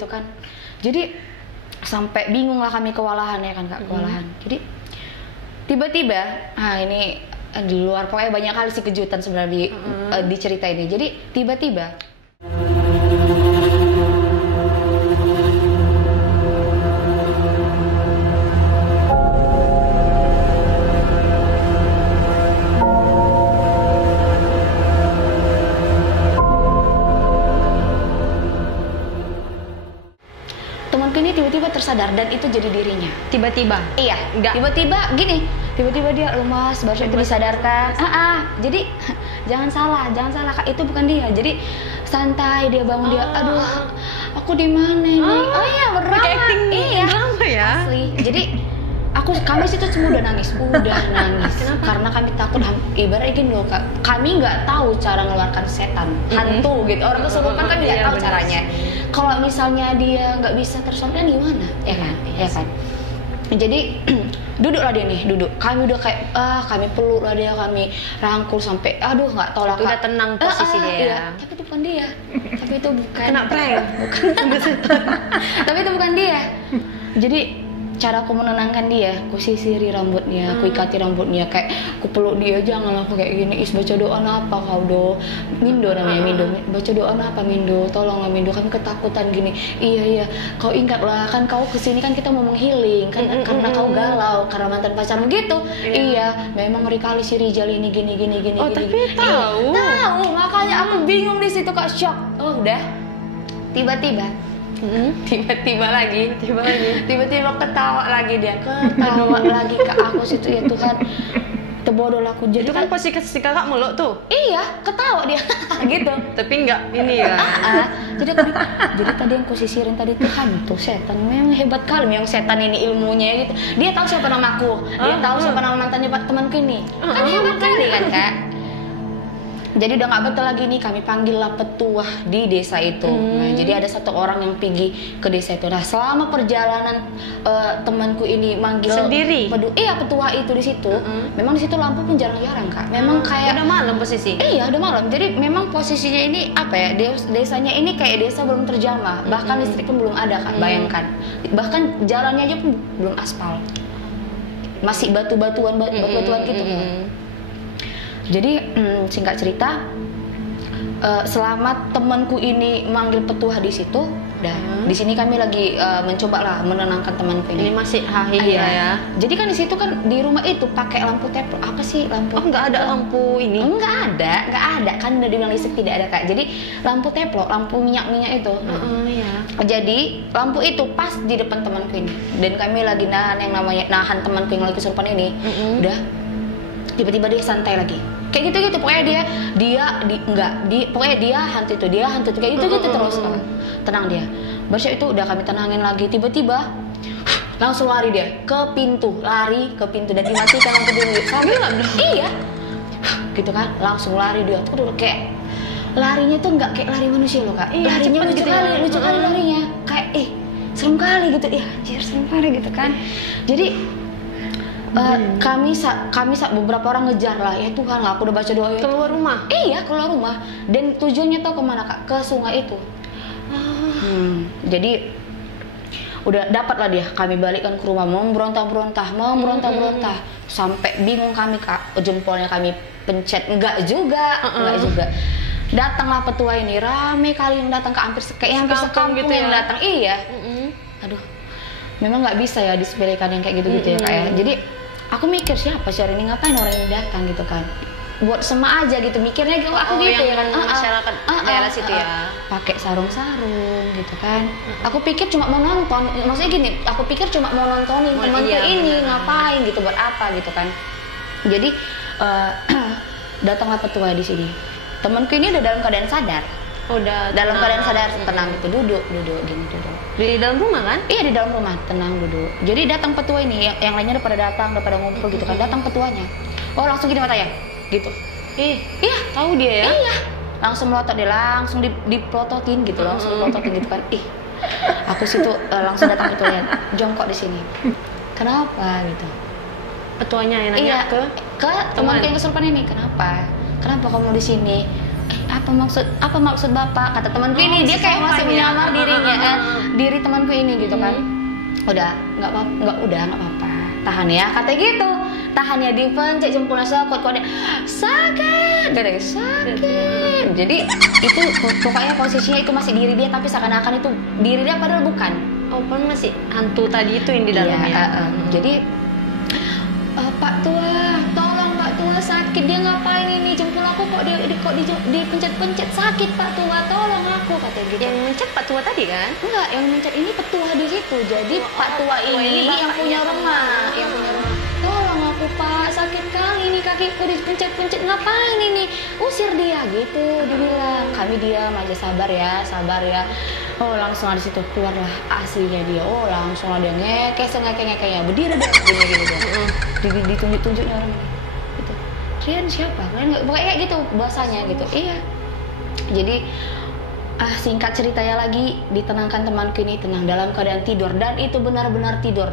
gitu kan. Jadi sampai bingung lah kami, kewalahan ya kan Kak, kewalahan. Jadi tiba-tiba, ini di luar, pokoknya banyak kali sih kejutan sebenarnya di cerita ini. Jadi tiba-tiba temanku ini tiba-tiba tersadar dan itu jadi dirinya. Tiba-tiba? Iya, Enggak. tiba-tiba gini, tiba-tiba dia lemas, baru itu disadarkan. Jadi jangan salah Kak, itu bukan dia. Jadi santai dia bangun, dia, aduh, aku di mana ini? Oh iya, berapa? Iya, drama ya. Asli. Jadi kami situ semua udah nangis. Kenapa? Karena kami takut, ibaratnya gini loh Kak, kami nggak tahu cara mengeluarkan setan, hantu gitu. Orang kesurupan kan nggak tahu caranya. Kalau misalnya dia nggak bisa tersadarkan gimana? Ya kan? Ya kan? Jadi duduklah dia nih, duduk. Kami udah kayak kami peluk lah dia, kami rangkul sampai aduh nggak tahu lah Kak. Udah tenang posisi dia. Iya. Tapi itu bukan dia. Tapi itu bukan. Kena prank. Tapi itu bukan dia. Jadi cara aku menenangkan dia, aku sisiri rambutnya, aku ikati rambutnya, kayak aku peluk dia, janganlah aku kayak gini. Baca doa apa kau do? Mindo namanya, Mindo. Baca doa apa Mindo? Tolonglah Mindo, kami ketakutan gini. Iya, kau ingatlah kan kau kesini kan kita mau menghealing kan, karena kau galau karena mantan pacarmu gitu. Iya, memang ngeri kali si Rijal ini gini. Oh, tapi tahu. Tahu, makanya aku bingung di situ Kak, shock. Oh, udah. Tiba-tiba ketawa lagi dia, lagi ke aku situ, ya Tuhan, terbodoh aku. Jadi Itu kan posisi kakak meluk tuh. Iya, ketawa dia gitu. Tapi enggak ini ya. Jadi tadi yang kusisirin tadi tuh hantu, setan. Memang hebat kali yang setan ini ilmunya gitu. Dia tahu siapa namaku, dia tahu siapa nama mantannya temanku ini. Kan hebat kali kan Kak. Jadi udah nggak betul lagi nih, kami panggillah petuah di desa itu. Nah, jadi ada satu orang yang pergi ke desa itu. Nah, selama perjalanan temanku ini manggil sendiri. Petuah itu di situ. Memang di situ lampu pun jarang-jarang Kak. Memang kayak udah malam posisi. Iya, udah malam. Jadi memang posisinya ini apa ya? Desanya ini kayak desa belum terjamah. Bahkan listrik pun belum ada Kak. Bayangkan. Bahkan jalannya aja pun belum aspal. Masih batu-batuan gitu. Jadi singkat cerita, selama temanku ini manggil petuah di situ, di sini kami lagi mencoba lah menenangkan temanku ini. Ini masih ya. Jadi kan di situ kan di rumah itu pakai lampu teplok. Apa sih lampu? Oh, nggak ada lampu ini? Nggak ada. Kan udah dibilang listrik tidak ada Kak. Jadi lampu teplok, lampu minyak itu. Iya. Jadi lampu itu pas di depan temanku ini. Dan kami lagi nahan temanku yang lagi kesurupan ini. Udah. Tiba-tiba dia santai lagi. Kayak gitu pokoknya pokoknya dia hantu itu kayak gitu terus. Tenang dia. Baru itu udah kami tenangin lagi, tiba-tiba langsung lari dia ke pintu dan dimatikan lampu dulu. Iya. Gitu kan, langsung lari dia. Tuh udah kayak larinya tuh nggak kayak lari manusia loh Kak. Iya, larinya lucu gitu kali larinya. Kayak serem kali gitu. Anjir, serem kali gitu kan. Jadi kami beberapa orang ngejar lah, ya Tuhan lah, aku udah baca doa keluar rumah. Iya, keluar rumah. Dan tujuannya tahu kemana Kak? Ke sungai itu. Jadi udah dapat lah dia, kami balikkan ke rumah, mau berontah-berontah, sampai bingung kami Kak, jempolnya kami pencet, enggak juga. Datanglah petua ini, rame kali yang datang, hampir sekampung gitu yang datang. Iya. Aduh, memang nggak bisa ya disepelekan yang kayak gitu-gitu ya Kak ya. Jadi aku mikir, siapa sih hari ini, ngapain orang ini datang gitu kan, buat sama aja gitu, mikirnya aku gitu ya kan. Masyarakat daerah situ ya pakai sarung-sarung gitu kan. Aku pikir cuma mau nonton, maksudnya gini, aku pikir cuma mau nontonin temanku ini ngapain gitu, buat apa gitu kan. Jadi datanglah petua di sini. Temanku ini udah dalam keadaan sadar. Dalam keadaan sadar, tenang gitu, duduk gini. Di dalam rumah kan? Iya, di dalam rumah, tenang duduk. Jadi datang petua ini, yang lainnya udah pada ngumpul gitu kan. Datang petuanya. Oh, langsung gini matanya. Gitu. Iya, tahu dia ya? Iya. Langsung melotot dia, langsung diplototin gitu, langsung diplototin gitu kan. Aku situ langsung datang petuanya, jongkok di sini. Kenapa gitu? Petuanya yang nanya ke teman yang kesurupan ini, kenapa kamu di sini? Apa apa maksud bapak, kata temanku ini. Dia kayak masih menyamar dirinya, diri temanku ini gitu kan. Udah nggak apa-apa, tahan ya, kata gitu. Tahan ya, dipencet jempolnya sekut kok dia sakit, dia sakit. Jadi itu pokoknya posisinya itu masih diri dia, tapi seakan-akan itu diri dia padahal bukan. Oh, kan masih hantu tadi itu yang di dalamnya. Jadi Pak Tua, tolong Pak Tua, sakit, dia ngapain ini, jempol aku kok dipencet-pencet, sakit Pak Tua, tolong aku, kata gitu. Yang mencet Pak Tua tadi kan? Enggak, yang mencet ini petua di situ. Jadi Pak Tua ini yang punya rumah, tolong aku Pak, sakit kali ini kakiku dipencet-pencet, ngapain ini, usir dia gitu, dibilang. Kami diam aja, sabar ya. Oh, langsung di situ keluarlah aslinya dia. Oh, langsung dia ngekek berdiri deh gini dia. Ditunjuk-tunjuknya orang gitu. Rian siapa? Kalian pokoknya kayak gitu bahasanya gitu. Iya. Jadi singkat ceritanya lagi, ditenangkan temanku ini, tenang dalam keadaan tidur, dan itu benar-benar tidur.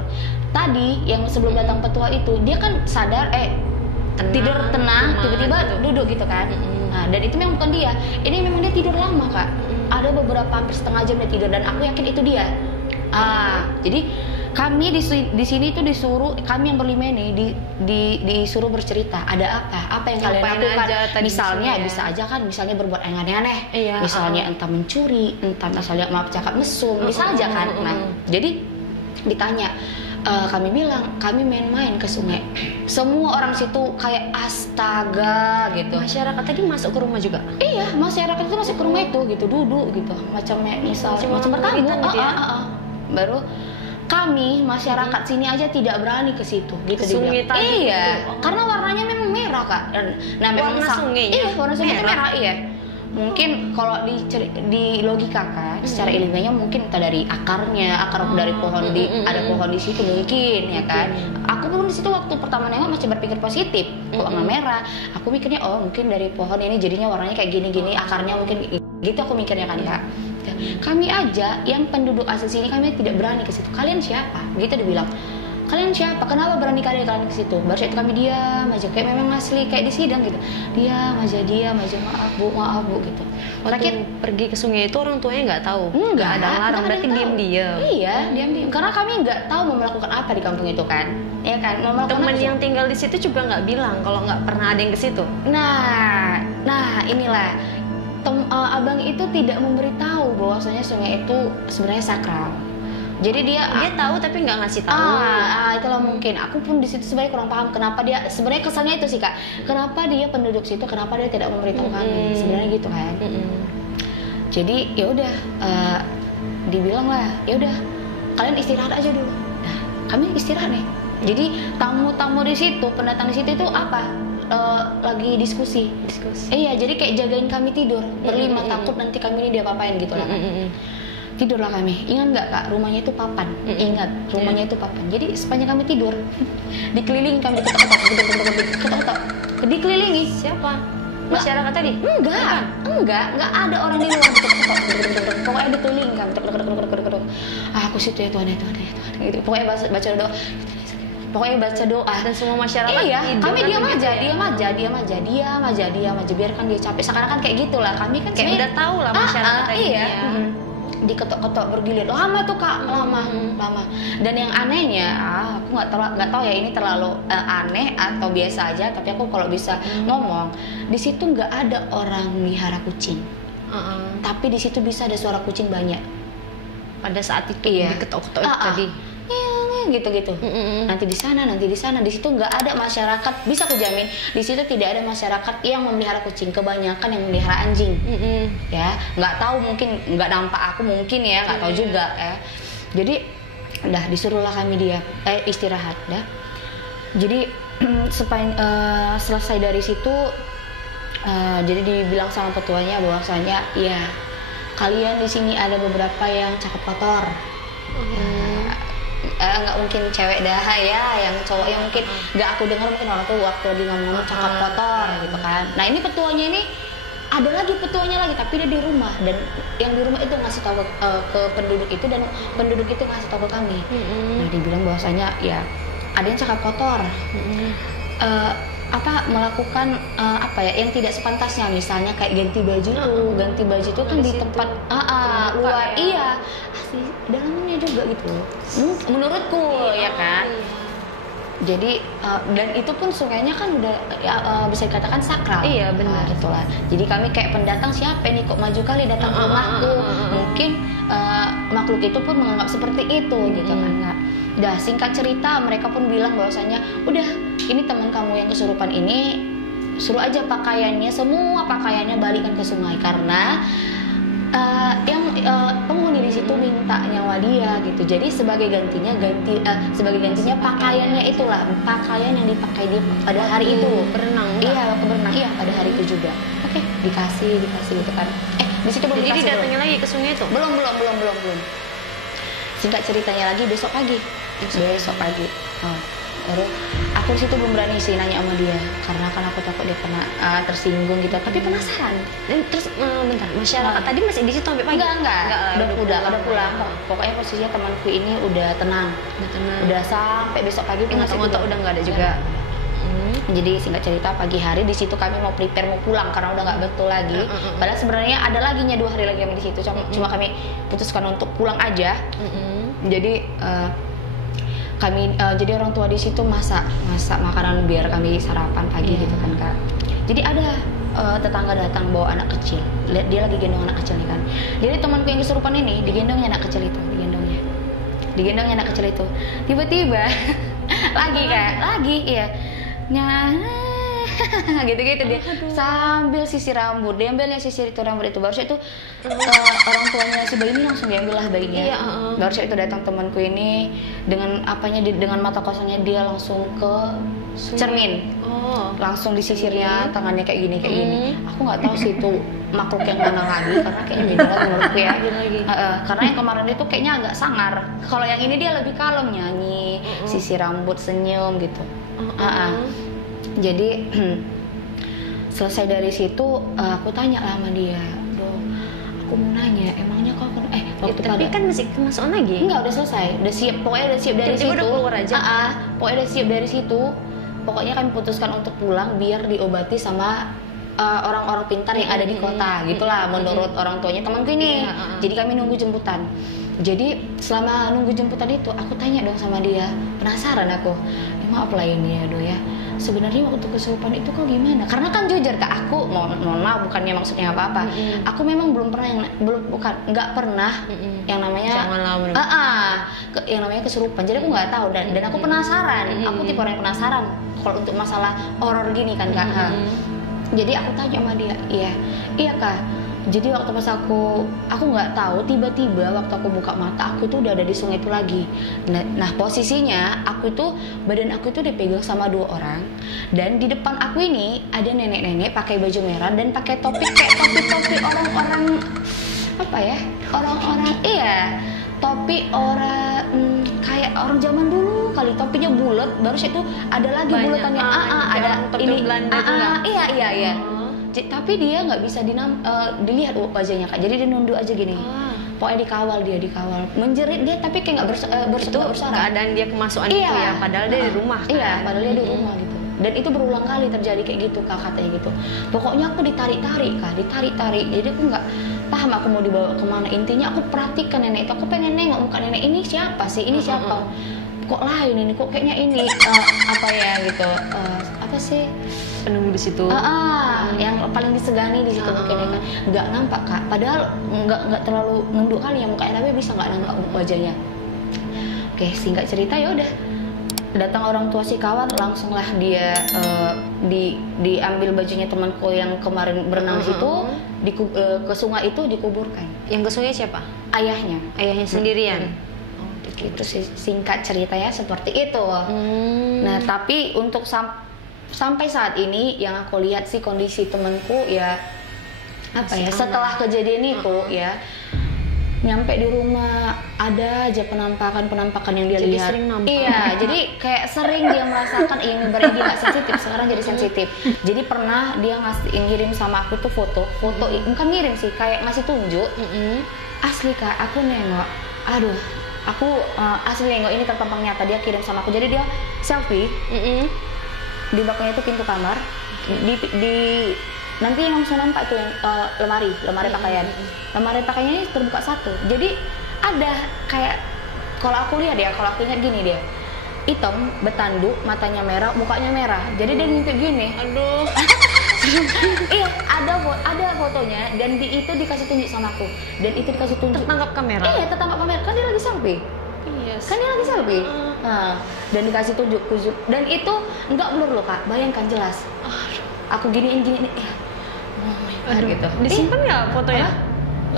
Tadi yang sebelum datang petua itu, dia kan sadar tidur tenang, tiba-tiba duduk gitu kan. Nah, dan itu memang bukan dia. Ini memang dia tidur lama, Kak. Ada beberapa hampir setengah jam dia tidur, dan aku yakin itu dia. Jadi kami di sini tuh disuruh, kami yang berlima ini disuruh bercerita. Ada apa yang kalian lakukan? Misalnya bisa aja kan, misalnya berbuat yang aneh-aneh. Misalnya entah mencuri, entah misalnya maaf cakap mesum, bisa aja kan. Nah, jadi ditanya, kami bilang kami main-main ke sungai. Semua orang situ kayak astaga gitu. Masyarakat tadi masuk ke rumah juga? Iya, masyarakat itu masuk ke rumah itu gitu, duduk gitu, macam bertamu gitu ya. Baru kami masyarakat sini aja tidak berani ke situ gitu sungai dibilang. Tadi Iya, gitu. karena warnanya memang merah, Kak. Nah, memang warna sungainya. Iya, warna sungai merah, iya. Mungkin kalau di logika kan, secara ilmiahnya mungkin entah dari akarnya, dari pohon ada pohon di situ mungkin ya kan. Aku pun di situ waktu pertama nengok masih berpikir positif, warna merah. Aku mikirnya mungkin dari pohon ini jadinya warnanya kayak gini-gini, akarnya mungkin gitu aku mikirnya kan, Kak. Kami aja yang penduduk asli sini kami tidak berani ke situ. Kalian siapa? Gitu dibilang. Kalian siapa? Kenapa berani kalian ke situ? Baru itu kami diam aja, kayak memang asli kayak di sidang gitu. Diam aja, maaf bu gitu. Waktu pergi ke sungai itu orang tuanya nggak tahu? Nggak ada larang, berarti diam-diam. Iya, diam-diam. Karena kami nggak tahu mau melakukan apa di kampung itu kan. Iya kan? Temen yang tinggal di situ juga nggak bilang kalau nggak pernah ada yang ke situ. Nah inilah. Abang itu tidak memberitahu bahwasanya sungai itu sebenarnya sakral. Jadi dia tahu tapi nggak ngasih tahu. Itulah mungkin. Aku pun di situ sebenarnya kurang paham kenapa dia, sebenarnya kesannya itu sih, Kak. Kenapa dia penduduk situ, kenapa dia tidak memberitahu kami? Sebenarnya gitu kan. Jadi ya udah, dibilang lah, ya udah kalian istirahat aja dulu. Nah, kami istirahat nih. Jadi tamu-tamu di situ, pendatang di situ itu apa? Lagi diskusi. Iya, jadi kayak jagain kami tidur berlima, takut nanti kami ini dia apain gitu lah. Tidurlah kami. Ingat nggak, Kak, rumahnya itu papan. Ingat, rumahnya itu papan. Jadi sepanjang kami tidur, dikelilingi kami diketok-ketok. Dikelilingi. Siapa? Masyarakat tadi? Enggak ada orang di luar diketok-ketok. Pokoknya dikelilingi kami. Aku situ ya Tuhan. Gitu. Pokoknya baca doa. Dan semua masyarakat kami diam aja, biarkan dia capek. Sekarang kan kayak gitulah, kami kan kayak udah tahu lah masyarakat tadi. Iya. Diketok-ketok bergilir lama tuh, Kak, lama. Dan yang anehnya, aku nggak tahu ya ini terlalu aneh atau biasa aja, tapi aku kalau bisa ngomong, di situ nggak ada orang melihara kucing, tapi di situ bisa ada suara kucing banyak pada saat itu. Diketok-ketok tadi. Gitu. Nanti di sana, di situ nggak ada masyarakat, bisa aku jamin di situ tidak ada masyarakat yang memelihara kucing, kebanyakan yang memelihara anjing. Ya, nggak tahu, mungkin nggak nampak aku, mungkin ya nggak tahu juga ya. Jadi udah disuruhlah kami dia istirahat dah. Jadi selesai dari situ, jadi dibilang sama petuanya bahwasanya ya kalian di sini ada beberapa yang cakep kotor. Nggak mungkin cewek dah ya, yang cowok yang mungkin nggak aku dengar, mungkin orang tuh waktu lagi ngomong cakap kotor gitu kan. Nah, ini petuanya ini ada lagi petuanya lagi, tapi dia di rumah, dan yang di rumah itu ngasih tahu ke penduduk itu, dan penduduk itu ngasih tahu ke kami. Nah, dibilang bahwasanya ya ada yang cakap kotor. melakukan apa ya yang tidak sepantasnya, misalnya kayak ganti baju tuh kan di tempat luar ya. iya asli dalamnya juga gitu menurutku ya kan. Jadi dan itu pun sungainya kan udah bisa dikatakan sakral. Iya benar. Itulah. Jadi kami kayak pendatang, siapa nih kok maju kali datang ke rumahku. Mungkin makhluk itu pun menganggap seperti itu gitu kan. Nah, dah singkat cerita mereka pun bilang bahwasanya udah ini teman kamu yang kesurupan ini suruh aja pakaiannya, semua pakaiannya balikan ke sungai karena yang penghuni di situ minta nyawa dia gitu. Jadi sebagai gantinya pakaiannya itulah pakaian yang dipakai dia pada hari itu berenang. Iya, waktu berenang. Iya, pada hari itu juga. Oke, dikasih gitu kan. Di situ belum Jadi dikasih. datangnya lagi ke sungai itu? Belum. Singkat ceritanya lagi besok pagi. Baru aku situ belum berani sih nanya sama dia karena kan aku takut dia kena tersinggung gitu, tapi penasaran. Dan terus bentar, masyarakat tadi masih di situ sampai pagi? Enggak. Udah pulang. Pokoknya posisinya temanku ini udah tenang. Udah sampai besok pagi pun masih udah nggak ada juga. Jadi singkat cerita pagi hari di situ kami mau prepare mau pulang karena udah nggak betul lagi. Padahal sebenarnya ada laginya 2 hari lagi kami di situ. Cuma kami putuskan untuk pulang aja. Jadi jadi orang tua di situ masak makanan biar kami sarapan pagi gitu kan Kak. Jadi ada tetangga datang bawa anak kecil. Lihat dia lagi gendong anak kecil nih kan. Jadi temanku yang kesurupan ini digendongnya anak kecil itu, digendongnya anak kecil itu. Tiba-tiba lagi iya. Gitu dia sambil sisir rambut, diambilnya sisir itu rambut itu. Baru itu orang tuanya si bayi ini langsung diambil lah bayinya. Baru itu datang temanku ini dengan dengan mata kosongnya dia langsung ke cermin, langsung disisirnya tangannya kayak gini. Aku nggak tahu sih itu makhluk yang mana lagi karena kayaknya beda lagi menurutku ya. Karena yang kemarin itu kayaknya agak sangar. Kalau yang ini dia lebih kalem, nyanyi, sisir rambut, senyum gitu. Jadi selesai dari situ aku tanya lah sama dia, aku mau nanya, emangnya kau waktu tapi kan masih kemasukan lagi? Enggak, udah selesai, udah siap, pokoknya udah siap dari situ. Udah keluar aja? Pokoknya udah siap dari situ. Pokoknya kami putuskan untuk pulang biar diobati sama orang-orang pintar yang ada di kota, gitulah menurut orang tuanya temanku ini. Jadi kami nunggu jemputan. Jadi selama nunggu jemputan itu aku tanya dong sama dia, penasaran aku, emang apa ini ya ya? Sebenarnya waktu kesurupan itu kok gimana? Karena kan jujur Kak, aku mohon maaf bukannya maksudnya apa-apa. Aku memang nggak pernah yang namanya yang namanya kesurupan. Jadi aku nggak tahu dan aku penasaran. Aku tipe orang yang penasaran kalau untuk masalah horor gini kan Kak. Jadi aku tanya sama dia, iya Kak. Jadi waktu pas aku nggak tahu, tiba-tiba waktu aku buka mata aku itu udah ada di sungai itu lagi. Nah posisinya badan aku itu dipegang sama 2 orang dan di depan aku ini ada nenek-nenek pakai baju merah dan pakai topi kayak topi orang-orang apa ya? Topi orang kayak orang zaman dulu kali, topinya bulat, baru itu ada lagi bulatannya ada ini Belanda iya. Tapi dia nggak bisa dilihat wajahnya Kak, jadi dia nunduk aja gini. Pokoknya dikawal menjerit dia, tapi kayak nggak bersuara. Keadaan dia kemasukan itu ya, padahal dia di rumah kan? Iya, padahal dia di rumah gitu. Dan itu berulang kali terjadi kayak gitu Kak, katanya gitu. Pokoknya aku ditarik-tarik Kak, jadi aku nggak paham aku mau dibawa kemana. Intinya aku perhatikan nenek itu, aku pengen nengok muka nenek ini siapa sih, kok lain ini, kok kayaknya ini apa ya gitu, apa sih penunggu di situ. Yang paling disegani di situ mungkin kan nggak nampak Kak, padahal nggak terlalu nunduk kali ya mukanya, tapi bisa nggak nampak wajahnya. Oke, singkat cerita ya udah datang orang tua si kawan, langsunglah dia diambil bajunya temanku yang kemarin berenang situ ke sungai itu dikuburkan. Yang ke sungai siapa? Ayahnya sendirian. Gitu sih singkat ceritanya seperti itu. Nah tapi untuk sampai saat ini yang aku lihat sih kondisi temanku ya setelah kejadian itu ya nyampe di rumah ada aja penampakan yang dia lihat. Sering nampak. Iya, jadi kayak sering dia merasakan ini berarti dia nggak sensitif, sekarang jadi sensitif. Jadi pernah dia ngirim sama aku tuh foto bukan ngirim sih, kayak ngasih tunjuk. Asli Kak, aku nengok, asli nengok ini terpampang nyata, dia kirim sama aku. Jadi dia selfie di belakangnya itu pintu kamar, di nanti yang langsung nampak tuh yang lemari pakaian. Lemari pakaiannya ini terbuka satu. Jadi ada kayak, kalau aku lihat ya, kalau aku ingat gini dia, hitam, bertanduk, matanya merah, mukanya merah. Jadi dia ngintip gini. Aduh. Iya, ada fotonya dan itu dikasih tunjuk sama aku. Dan itu dikasih tunjuk. Tertangkap kamera. Iya, tertangkap kamera. Kan dia lagi selfie. Iya. Kan dia lagi selfie. Nah, dan dikasih tunjuk. Dan itu enggak blur loh Kak. Bayangkan jelas. Aku giniin. Ya. Aduh, gitu. Disimpan nggak fotonya?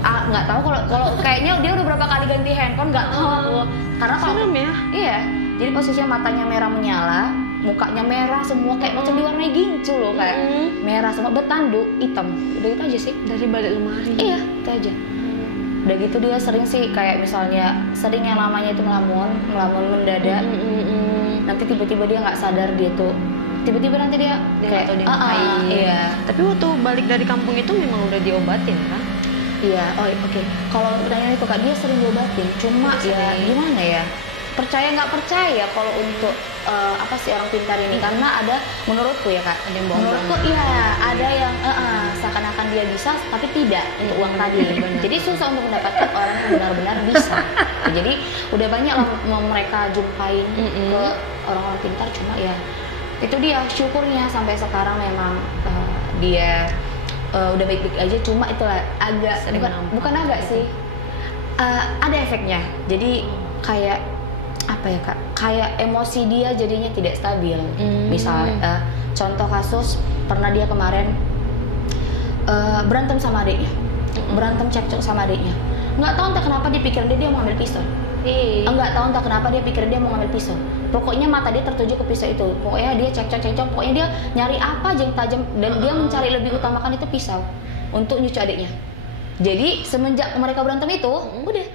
Nggak tahu kalau kayaknya dia udah berapa kali ganti handphone, nggak tahu aku. Karena serem ya. Iya. Jadi posisinya matanya merah menyala, mukanya merah semua kayak macam diwarnai gincu loh, kayak merah semua, bertanduk hitam. Udah itu aja sih. Dari balik lemari. Iya, itu aja. Udah gitu dia sering sih kayak misalnya sering yang namanya itu melamun mendadak. Nanti tiba-tiba dia nggak sadar dia tuh. Tiba-tiba nanti dia kayak tahu dia ngapain. Iya. Tapi waktu balik dari kampung itu memang udah diobatin kan? Iya, oke. Kalau pertanyaan itu Kak, dia sering diobatin. Cuma ya gimana ya? Percaya nggak percaya kalau untuk apa sih orang pintar ini, karena ada, menurutku ya Kak, ada yang bohong. Menurutku iya, ada yang seakan-akan dia bisa tapi tidak untuk uang tadi. Jadi susah untuk mendapatkan orang yang benar-benar bisa. Jadi udah banyak lah mereka jumpain ke orang-orang pintar, cuma ya itu dia syukurnya sampai sekarang memang dia udah baik-baik aja. Cuma itulah agak bukan agak sih, ada efeknya. Jadi kayak apa ya Kak, kayak emosi dia jadinya tidak stabil. Misalnya contoh kasus, pernah dia kemarin berantem sama adiknya, berantem cekcok sama adiknya. Nggak tahu entah kenapa dia pikir dia mau ambil pisau. Nggak tahu entah kenapa dia pikir dia mau ngambil pisau. Pokoknya mata dia tertuju ke pisau itu. Pokoknya dia cekcok, pokoknya dia nyari apa aja yang tajam, dan dia mencari lebih utamakan itu pisau untuk nyucuk adiknya. Jadi semenjak mereka berantem itu, udah.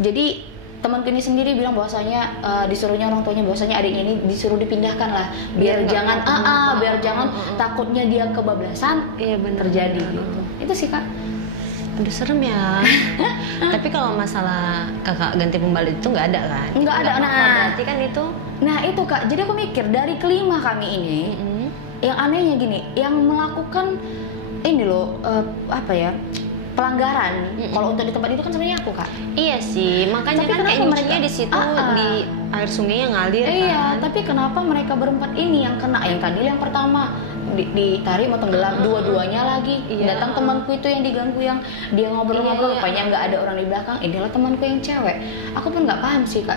Jadi temanku ini sendiri bilang bahwasanya disuruhnya orang tuanya bahwasanya adiknya ini disuruh dipindahkan lah, biar jangan takutnya dia kebablasan terjadi gitu. Itu sih Kak. Aduh serem ya. Tapi kalau masalah kakak ganti pembalut itu nggak ada kan? Nggak ada. Berarti kan itu. Nah itu Kak. Jadi aku mikir dari kelima kami ini, yang anehnya gini, yang melakukan ini loh pelanggaran. Kalau untuk di tempat itu kan sebenarnya aku Kak. Iya sih, makanya tapi kan kayak nyucinya di situ di air sungai yang ngalir kan. Iya, tapi kenapa mereka berempat ini yang kena? Yang tadi yang pertama ditarik mau tenggelam, dua-duanya lagi. Datang temanku itu yang diganggu, yang dia ngobrol-ngobrol, rupanya nggak ada orang di belakang. Inilah temanku yang cewek. Aku pun nggak paham sih Kak.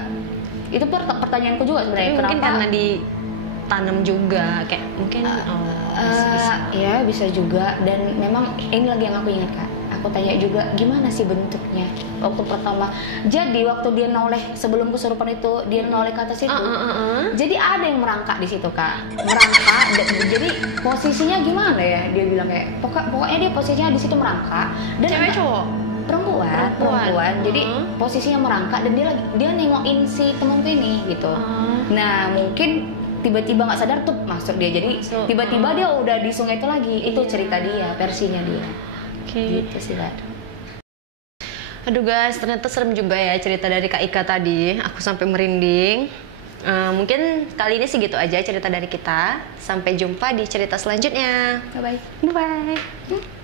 Itu pertanyaanku juga sebenarnya. Mungkin karena ditanam juga, kayak mungkin ya bisa juga. Dan memang ini lagi yang aku ingat Kak. Aku tanya juga gimana sih bentuknya waktu pertama. Jadi waktu dia noleh sebelum kesurupan itu, dia noleh ke atas itu. Jadi ada yang merangkak di situ Kak. Merangkak. Jadi posisinya gimana ya? Dia bilang kayak pokoknya dia posisinya di situ merangkak. Dan cewek cowok? Perempuan. Jadi posisinya merangkak dan dia nengokin si temanku ini gitu. Nah mungkin tiba-tiba nggak sadar tuh masuk dia. Jadi tiba-tiba dia udah di sungai itu lagi. Itu cerita dia, versinya dia. Gitu sih Kak. Aduh guys, ternyata serem juga ya cerita dari Kak Ika tadi. Aku sampai merinding. Mungkin kali ini segitu aja cerita dari kita. Sampai jumpa di cerita selanjutnya. Bye-bye.